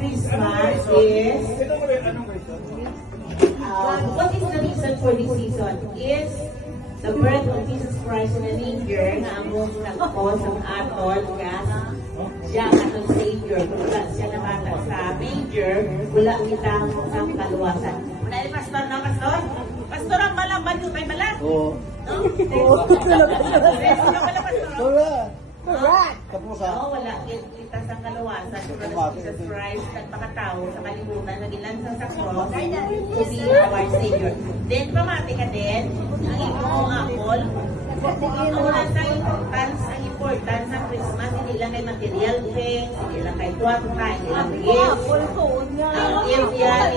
Christmas is, what is the reason for this season? Is the birth of Jesus Christ in the manger na among nagkos ang atol gas siya atong Savior. Kung wala siya nabata sa manger, wala kita sa kaluwasan. Wala ni Pastor na, Pastor? Pastor, ang malaban yung may balat? Oo. Correct. Tapos Oo, wala kita sa kaluwasan. Pero Jesus Christ, nagpakatao sa kalimutan, nagilansang sa cross to be our Savior. Then, pamati ka din, ang iyong apple. Wala sa importance ng Christmas, hindi lang kay material things, hindi lang kay kwarta, hindi lang gifts. Ang gift yan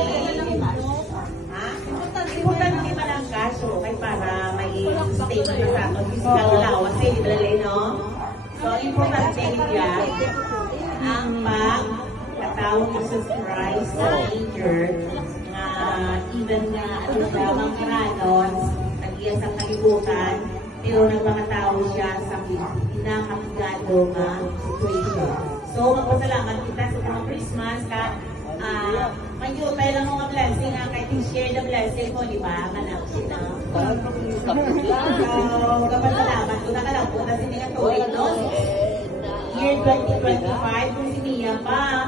importante pa lang kaso, kay para may statement na sa ato, physical allowance, pwede no? So, importante niya ang pagkatawag ni Jesus Christ sa manger na even na ano lamang kanons, nag-iya sa kalibutan, pero nagpakatao siya sa pinakapigado na situation. So, magpasalamat kita sa mga Christmas ka may lang mga blessing ha, kahit share the blessing mo, di ba? Manap sila. So, kapag salamat ko na lang po kasi hindi nga tuwing no? Year 2025, kung si Mia pa,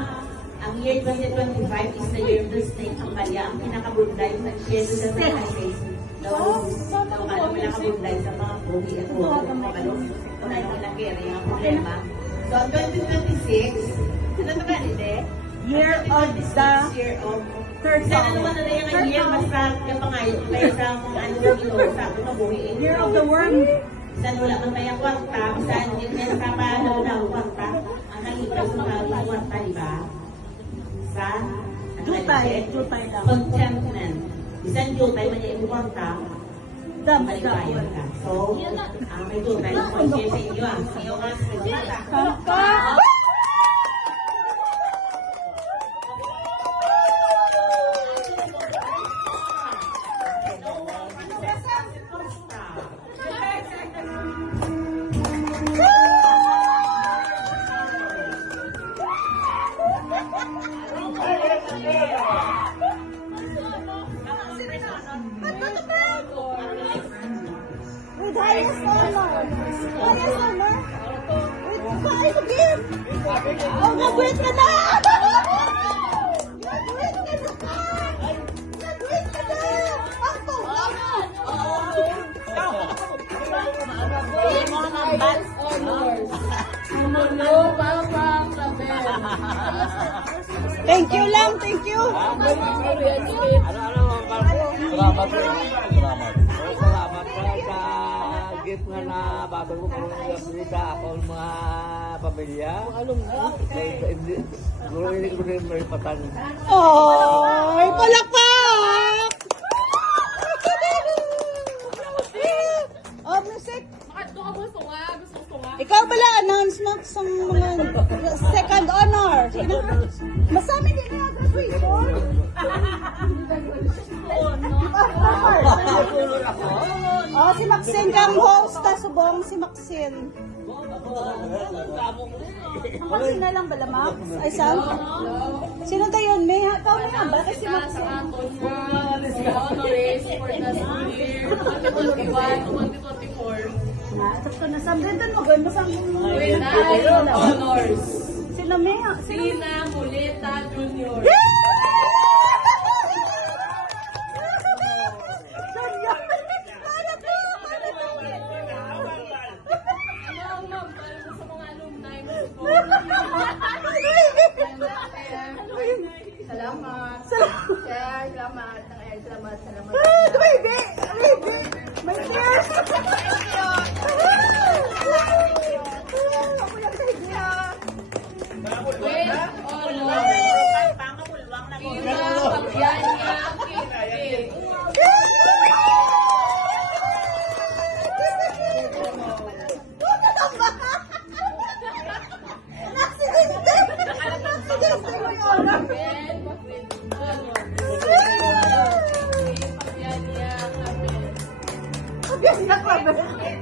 ang year 2025 is the year of the snake, ang balya, ang pinakabunday, nag-share sa message. So, pinakabunday sa mga buhi at buhi ng mga balong. Kung ano yung nakiri ang problema. So, 2026, ano naman hindi? Year of the third Ano naman na yung year, basta yung pangayon, kaya sa mga ano yung ito, sa ako buhiin. Year of the worm. Saan wala man kayang kwarta, saan yung nasa palaw na kwarta, ang nalipas ng kwarta, di ba? Sa Jutay daw. contentment. Isang jutay, man yung kwarta, malibayan ka. So, may jutay, mag-share sa inyo ah. Sa iyo nga, With highest honor. Highest honor. With highest gift. Oh, nag-wait ka na! Nag-wait ka na! Nag-wait ka na! Ang tuwa! Thank you lang, thank you. Salamat. Salamat sa gift nga na bago ko kung sa ako mga pamilya. Siguro hindi ko rin may patan. Ay, palakpak! Oh, music. Ikaw pala, announcement sa mga second honor. Masami din na graduation. Oh, si Maxine kang host, subong si Maxine. Ang Maxine na lang bala, Max? Ay, Sam? Sino tayo yun? May hataw na yan. Bakit si Maxine? Honoris for the year 2021-2024. Tapos na, Sam, ganito mo, gawin mo sa With honors. Sino may? Sina Muleta Jr. Salamat. Share, salamat. Salamat. Baby! Baby! May tears! With honors. Sina Fabiana Kikik.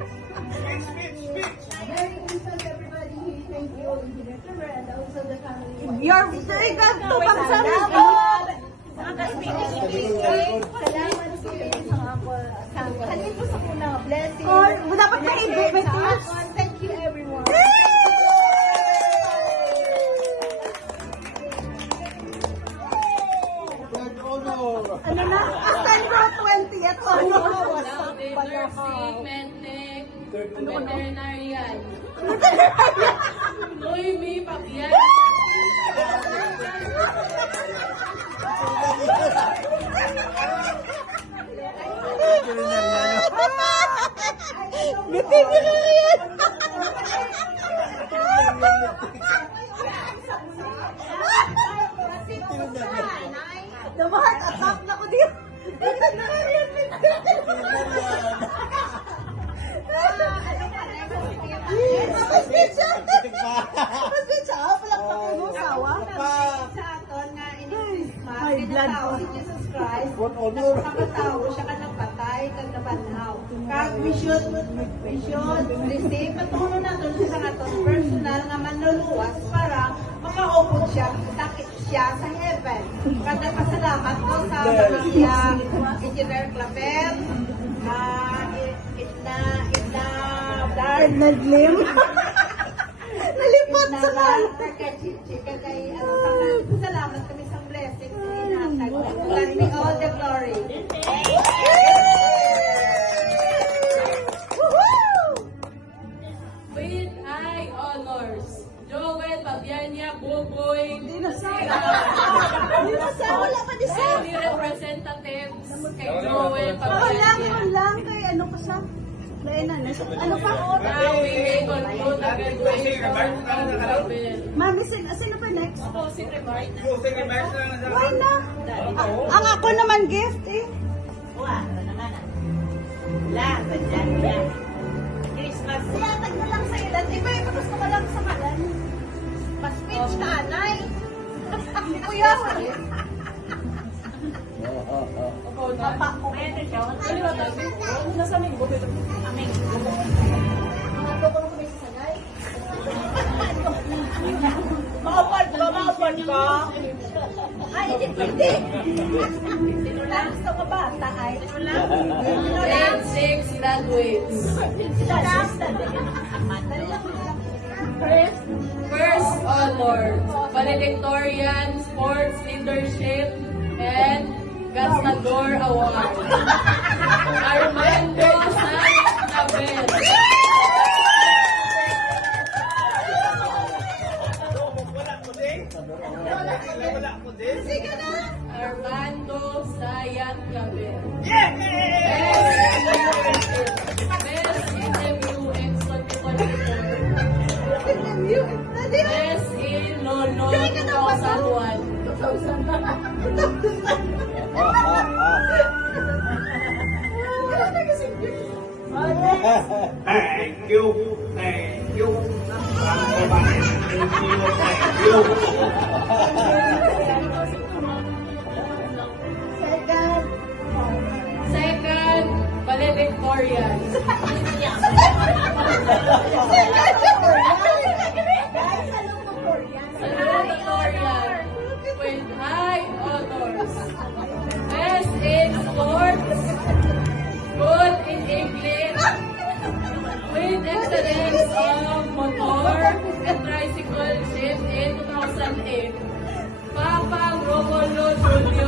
Merry Christmas, everybody. Thank you, Engineer Trevor, and also the family. You're very glad to come sa amin. Salamat sa kanito sa kuna. Blessing. Or, dapat ka i-do. May tips. Thank you everyone. Ano na? December 20th. Ano? Now, nursing, medtech, veterinarian. Noemi, Pabian. Bitin nyo na yan. Namahat, atap na ko dito. Pasensya. Pasensya. Palakpak ko yung sawa. Sa aton nga ini Christmas. Ay, blood Kinatao ko. si Jesus Christ. What honor? Nakatawo siya ka nagpatay, kag nabanhaw. Kag we should receive patulo natin sa aton personal nga manluluwas para makaupod siya, takip siya sa heaven. Kada pasalamat ko sa mga Engineer Claver, Naglim. Nalipot sa man. Salamat kami sa blessing. God be all the glory. With high honors. Joel, Pabiania, Boboy. Hindi na sa wala pa di sa. Many representatives kay Joel, Lang Pabiania. kay ano pa sa? Ano pa? Now we may conclude the graduation of Gabriel. Mami, sino pa next? Ako si Remarna. Why na? Ang ako naman gift eh. Wala, ano naman ah. Wala, ganyan yan. Christmas. Siyatag na lang sa edad. Iba yung gusto ko lang sa kalan. Pa-speech ka, anay. Kuya, Ako na. Pwede siya. Ano ba tayo? Ano na sa amin? Buti ito. Maupad ka, maupad ka. ay, hindi. Sino lang gusto ko ba? Taay. Sino lang? And 6 graduates. First honor, valedictorian, sports leadership, and Gastador Award. Armando Sainz Abel. Armando Sayat Cabel. Best interview exotic Best in Lolo 2001. Thank you. Thank you. Thank you. Second, valedictorian. Valedictorian with high honors. Best in sports, good in English, with excellence of motor and tricycle shift in 2008. Papa Romulo Jr.